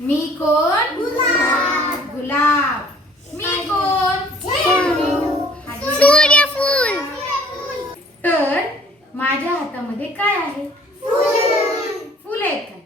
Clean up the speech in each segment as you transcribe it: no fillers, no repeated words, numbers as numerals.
मी कोण? गुलाब. मी कोण? सूर्यफूल. तर माझ्या हातामध्ये काय आहे? फूल आहे का?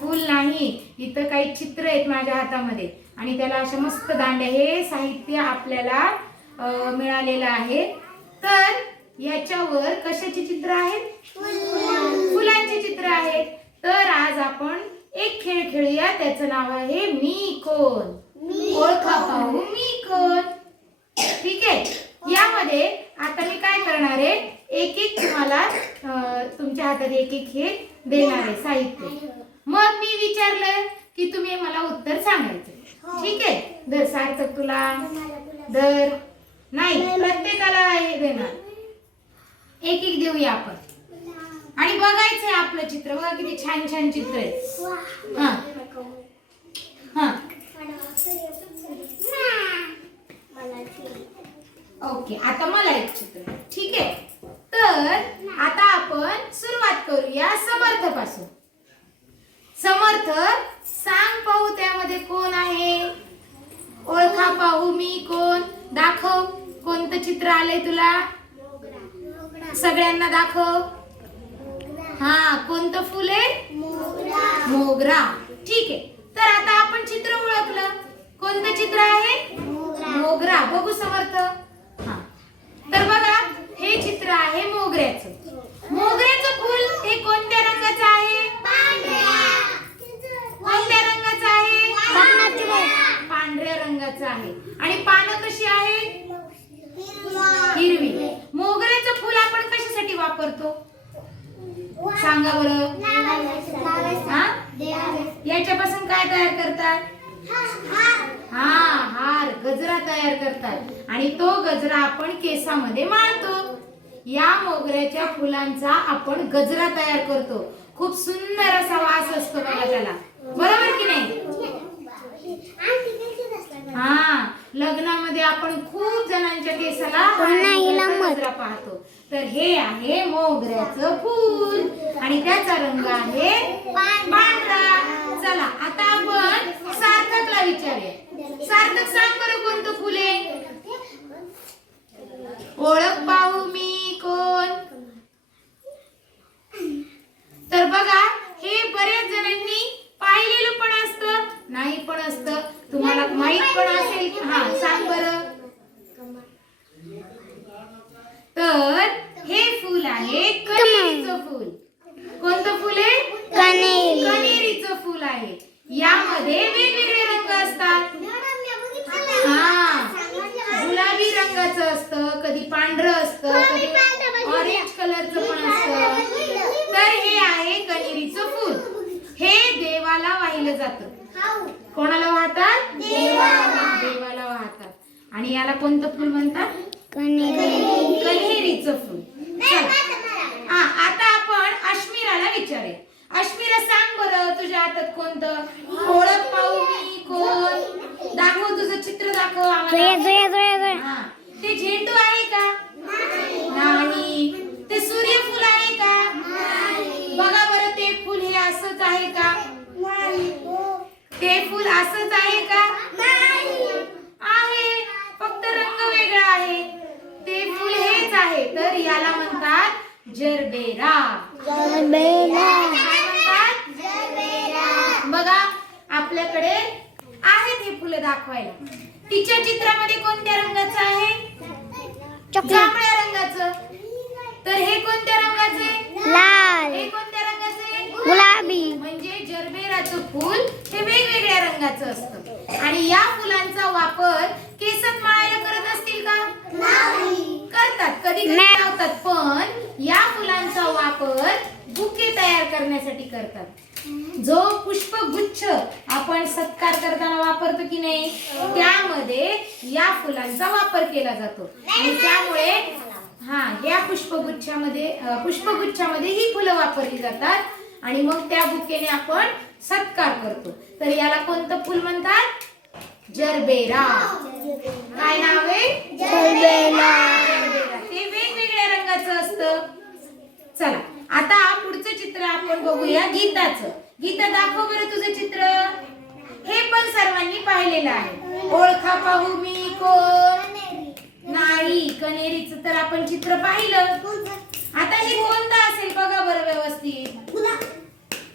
फूल नाही. इथं काही चित्र आहेत माझ्या हातामध्ये आणि त्याला अशा मस्त दांड्या. हे साहित्य आपल्याला मिळालेलं आहे. तर याच्यावर कशाची चित्र आहेत? फुलांची चित्र आहेत. तर आज आपण एक खेळ खेळूया. त्याचं नाव आहे मी कोण. ओळखा पाहू मी कोण. ठीक आहे. यामध्ये आता मी काय करणार आहे, एक एक तुम्हाला तुमच्या हातात एक एक हे देणार आहे साहित्य. मग मी विचारलं की तुम्ही मला उत्तर सांगायचं. ठीक आहे. दर सार्थक तुला दर नाही, प्रत्येकाला हे देणार. एक एक देऊया आपण आणि बघायचंय आपलं चित्र. बघा किती छान छान चित्र आहे. हा हा ओके. आता मला एक चित्र. ठीक आहे. तर आता आपण सुरुवात करूया समर्थ पासून. समर्थ, सांग पाहू त्यामध्ये कोण आहे? ओळखा पाहू मी कोण. दाखव कोणतं चित्र आलंय तुला. सगळ्यांना दाखव. हा, कोणतं फुल आहे? मोगरा. ठीक आहे. तर आता आपण चित्र ओळखलं. कोणतं चित्र आहे? मोगरा. बघू समर्थ. हा, तर बघा हे चित्र आहे मोगऱ्याचं. मोगऱ्याचं फुल हे कोणत्या रंगाचं आहे? कोणत्या रंगाचं आहे? पांढऱ्या रंगाचं आहे. आणि पानं कशी आहेत? हिरवी. मोगऱ्याचं फुल आपण कशासाठी वापरतो सांगा बरं. हा, याच्यापासून काय तयार करतात? हा, हार, गजरा तयार करतात आणि तो गजरा आपण केसामध्ये माळतो. या मोगऱ्याच्या फुलांचा आपण गजरा तयार करतो. खूप सुंदर असा वास असतो बघा त्याला. बरोबर की नाही? हा, लग्नामध्ये आपण खूप जणांच्या केसाला गजरा पाहतो. तर हे आहे मोगऱ्याचं फूल आणि त्याचा रंग आहे पांढरा. चला आता आपण सार्थकला विचारूया. सार्थक, सांग बरं कोणतं फुल आहे? ओळख पाहू मी कोण. तर बघा हे बऱ्याच जणांनी पाहिलेलं पण असतं, नाही पण असतं. तुम्हाला माहित पण असेल. हा, सांग बरं. तर हे फूल आहे कण्हेरीचं फूल. कोणतं फूल आहे? कण्हेरीचं फूल आहे. यामध्ये वेगवेगळे रंग असतात. हा, गुलाबी रंगाचं असतं, कधी पांढरं असतं, कधी ऑरेंज कलरचं पण असतं. तर हे आहे कण्हेरीचं फूल. हे देवाला वाहिलं जातं. कोणाला वाहतात? देवाला वाहतात. आणि याला कोणतं फूल म्हणतात? कण्हेरीचं फूल. हा, आता आपण अश्मीराला विचारूया. अश्मीरा, सांग बरं तुझ्या हातात कोणतं? ओळख पाहू मी कोण. दाखव तुझं चित्र दाखव आम्हाला. हा, ते झेंडू आहे का? नाही. ते सूर्यफूल आहे का? बघा बरं ते फूल हे असंच आहे का? ते फूल असंच आहे का? आहे, फक्त रंग वेगळा आहे. ते फूल हेच आहे. तर याला म्हणतात जरबेरा. बघा आपल्याकडे आहेत हे फुलं दाखवायला. तिच्या चित्रामध्ये कोणत्या रंगाचं आहे? जांभळ्या रंगाचं. तर हे कोणत्या रंगाचं आहे? लाल. हे कोणत्या रंगाचं आहे? गुलाबी. म्हणजे जरबेराचं फूल हे वेगवेगळ्या रंगाचं असतं. आणि या फुलांचा वापर केसात माळायला करत असतील का? करतात, कधी कधी लावतात. पण या फुलांचा वापर बुके तयार करण्यासाठी करतात. जो पुष्पगुच्छ आपण सत्कार करताना वापरतो की नाही, त्यामध्ये या फुलांचा वापर केला जातो. आणि त्यामुळे हा, या पुष्पगुच्छामध्ये ही फुलं वापरली जातात आणि मग त्या बुकेने आपण सत्कार करतो. तर याला कोणतं फूल म्हणतात? जरबेरा. काय नाव आहे? जरबेरा. ते वेगवेगळ्या रंगाचं असतं. चला आता पुढचं चित्र आपण बघूया गीताचं. गीता, दाखव बरं तुझं चित्र. लिहिलेलं आहे. ओळखा पाहू मी कोण? नाही, कण्हेरीचं तर आपण चित्र पाहिलं. आता हे कोणतं असेल बघा बरं व्यवस्थित.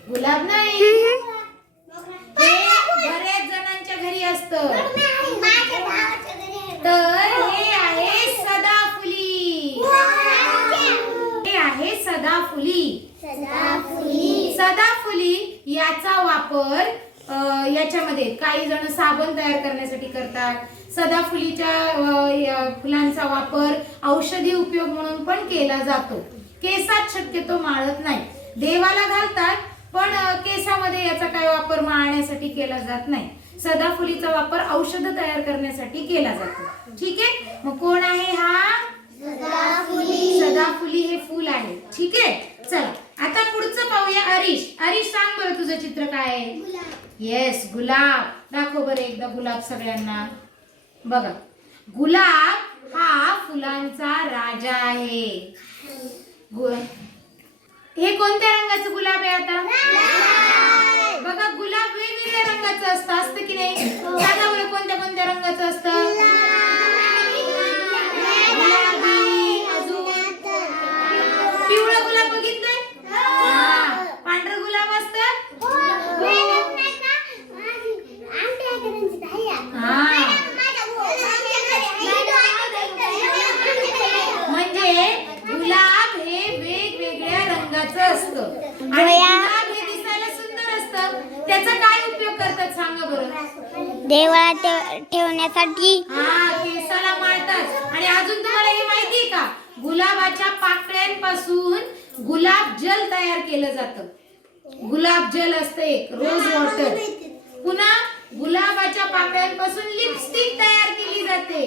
गुलाब नाही, हे बऱ्याच जणांच्या घरी असतं. तर हे आहे सदाफुली. हे आहे सदाफुली. सदाफुली याचा वापर याच्यामध्ये काही जण साबण तयार करण्यासाठी करतात. सदाफुलीच्या फुलांचा वापर औषधी उपयोग म्हणून पण केला जातो. केसात शक्यतो माळत नाही. देवाला घालतात पण केसामध्ये याचा काय वापर माळण्यासाठी केला जात नाही. सदाफुलीचा वापर औषध तयार करण्यासाठी केला जातो. ठीक आहे, मग कोण आहे हा? सदाफुली हे फूल आहे. ठीक आहे, चला आता पुढचं पाहूया. अरिश, अरिश सांग बरं तुझं चित्र काय आहे? येस, गुलाब. दाखव बरं एकदा गुलाब सगळ्यांना. बघा, गुलाब हा फुलांचा राजा आहे. हे कोणत्या रंगाचं गुलाब आहे आता? बघा, गुलाब वेगवेगळ्या रंगाचं असतं की नाही? सांगा बरं कोणत्या कोणत्या रंगाचं असतं? गुलाबी, अजून पिवळा गुलाब बघितलंय? पांढरं गुलाब असतं. म्हणजे गुलाब हे वेगवेगळ्या रंगाचं असतं आणि गुलाब हे दिसायला सुंदर असतं. त्याचा काय उपयोग करतात सांगा बरं? देवाला ठेवण्यासाठी. केसाला माळतात. आणि अजून तुम्हाला हे माहिती का? गुलाबाच्या पाकळ्यांपासून गुलाब जल तयार केलं जातं. गुलाब जल असतं एक, रोज वॉटर. पुन्हा गुलाबाच्या पाकळ्यांपासून लिपस्टिक तयार केली जाते.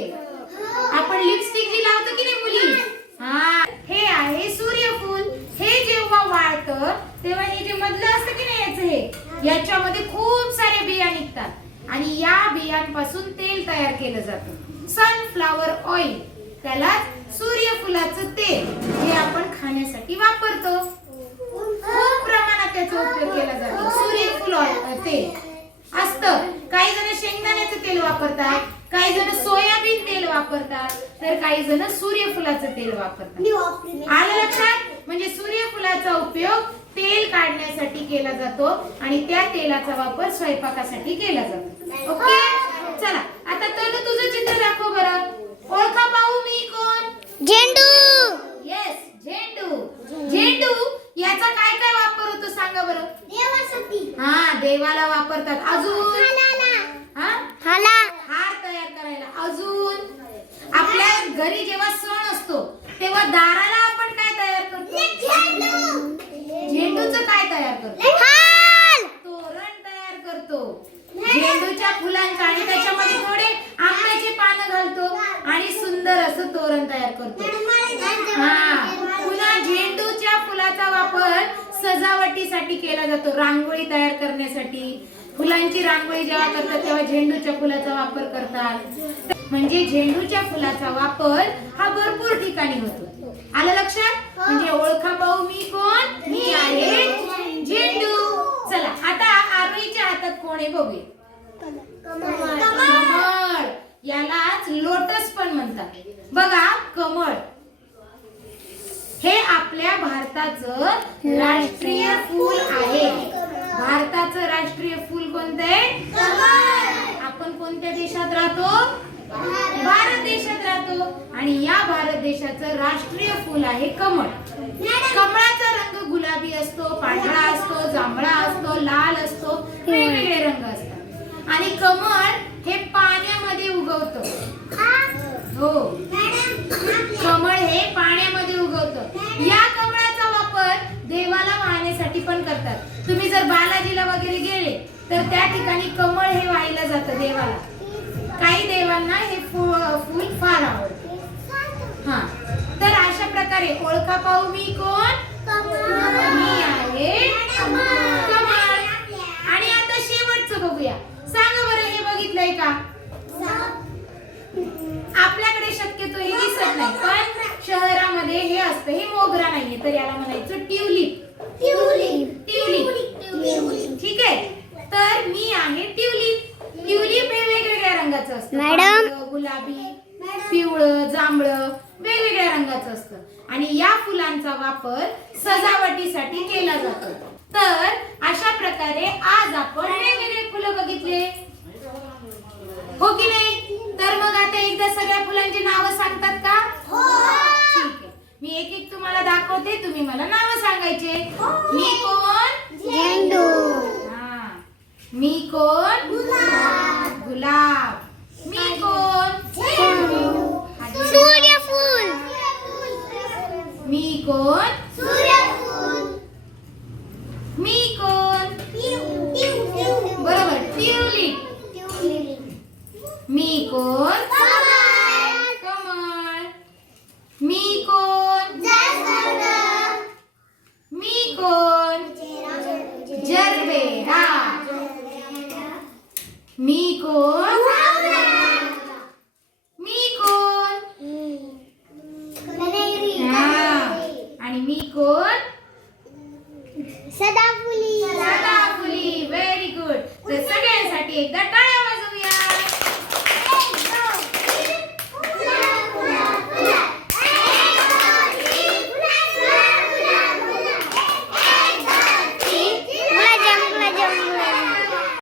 आपण लिपस्टिक जी लावतो की नाही मुली? हे आहे सूर्यफूल. हे जेव्हा वाळतं तेव्हा हे जे मधलं असतं की नाही याचं, हे याच्यामध्ये खूप सारे बिया निघतात आणि या बियांपासून तेल तयार केलं जातं. सनफ्लॉवर ऑइल, त्याला सूर्यफुलाचं तेल, हे आपण खाण्यासाठी वापरतो. खूप प्रमाणात त्याचा उपयोग केला जातो. सूर्यफूल तेल असतं. काही जण शेंगदाण्याचं तेल वापरतात, काही जण सोयाबीन तेल वापरतात, तर काही जण सूर्यफुलाचं तेल वापरतात. आलं लक्षात? म्हणजे सूर्यफुलाचा उपयोग तेल काढण्यासाठी केला जातो आणि त्या तेलाचा वापर स्वयंपाकासाठी केला जातो. ओके, चला आता तनु तुझं चित्र दाखव बरं. ओळखा पाहू मी कोण? झेंडू. येस, झेंडू. झेंडू याचा काय काय वापर होतो सांगा बरं? देवाला वापरतात. अजून हार तयार करायला. अजून आपल्या घरी जेव्हा सण असतो तेव्हा दाराला आपण काय तयार करतो? झेंडूचं काय तयार करतो? तोरण तयार करतो. झेंडूच्या फुलांचा आणि त्याच्यामध्ये थोडे आंब्याचे पानं घालतो आणि सुंदर असं तोरण तयार करतो. पुन्हा झेंडूच्या फुलाचा वापर सजावटीसाठी केला जातो. रांगोळी तयार करण्यासाठी, फुलांची रांगोळी जेव्हा करतात तेव्हा झेंडूच्या फुलाचा वापर करतात. म्हणजे झेंडूच्या फुलाचा वापर हा भरपूर ठिकाणी होतो. आलं लक्षात? म्हणजे ओळखा पाहू मी कोण? मी आहे झेंडू. चला आता आरोहीच्या हातात कोण आहे बघूया. कमळ. यालाच लोटस पण म्हणतात. बघा, कमळ हे आपल्या भारताचं राष्ट्रीय फूल आहे. भारताचं राष्ट्रीय फूल कोणतं आहे? कमळ. आपण कोणत्या देशात राहतो? भारत देशात राहतो आणि या भारत देशाचं राष्ट्रीय फूल आहे कमळ. कमळाचा रंग गुलाबी असतो, पांढरा असतो, जांभळा असतो, लाल असतो, वेगवेगळे रंग असतात. आणि कमळ हे पाण्यामध्ये उगवतं. हो, कमळ हे पाण्यामध्ये उगवतं. या कमळाचा वापर देवाला वाहण्यासाठी पण करतात. तुम्ही जर बालाजीला वगैरे गेले तर त्या ठिकाणी कमळ हे वाहिलं जातं देवाला. काही देवांना हे फूल फार आवडतं. तर अशा प्रकारे ओळखा पाहू मी कोण? मी आहे कमळ. आणि आता शेवटचं बघूया. सांगा बरं, हे बघितलंय का? आपल्याकडे शक्यतो हे दिसत नाही पण शहरामध्ये हे असतं. हे मोगरा नाहीये तर याला म्हणायचं ट्यूलिप. ट्यूलिप. ठीक आहे, तर मी आहे ट्यूलिप. ट्यूलिप हे वेगळे असतं. मॅडम. पांढरं, गुलाबी, पिवळं, जांभळं वेगवेगळ्या रंगाचं असतं आणि या फुलांचा वापर सजावटीसाठी केला जातो. तर अशा प्रकारे आज आपण वेगवेगळे फुलं बघितले, हो की नाही? तर मग आता एकदा सगळ्या फुलांची नावं सांगतात का? ठीक आहे, मी एक एक तुम्हाला दाखवते, तुम्ही मला नावं सांगायचे. मी कोण? झेंडू. हा. मी कोण? गुलाब. मी कोण? सूर्यफूल. मी कोण? मी कोण? बरोबर, ट्यूलिप. मी कोण? कमळ. मी कोण? मी कोण? जरबेरा. मी कोण? मी कोण? हा. आणि मी कोण? सदाफुली. सदाफुली. Very good. तर सगळ्यांसाठी एकदा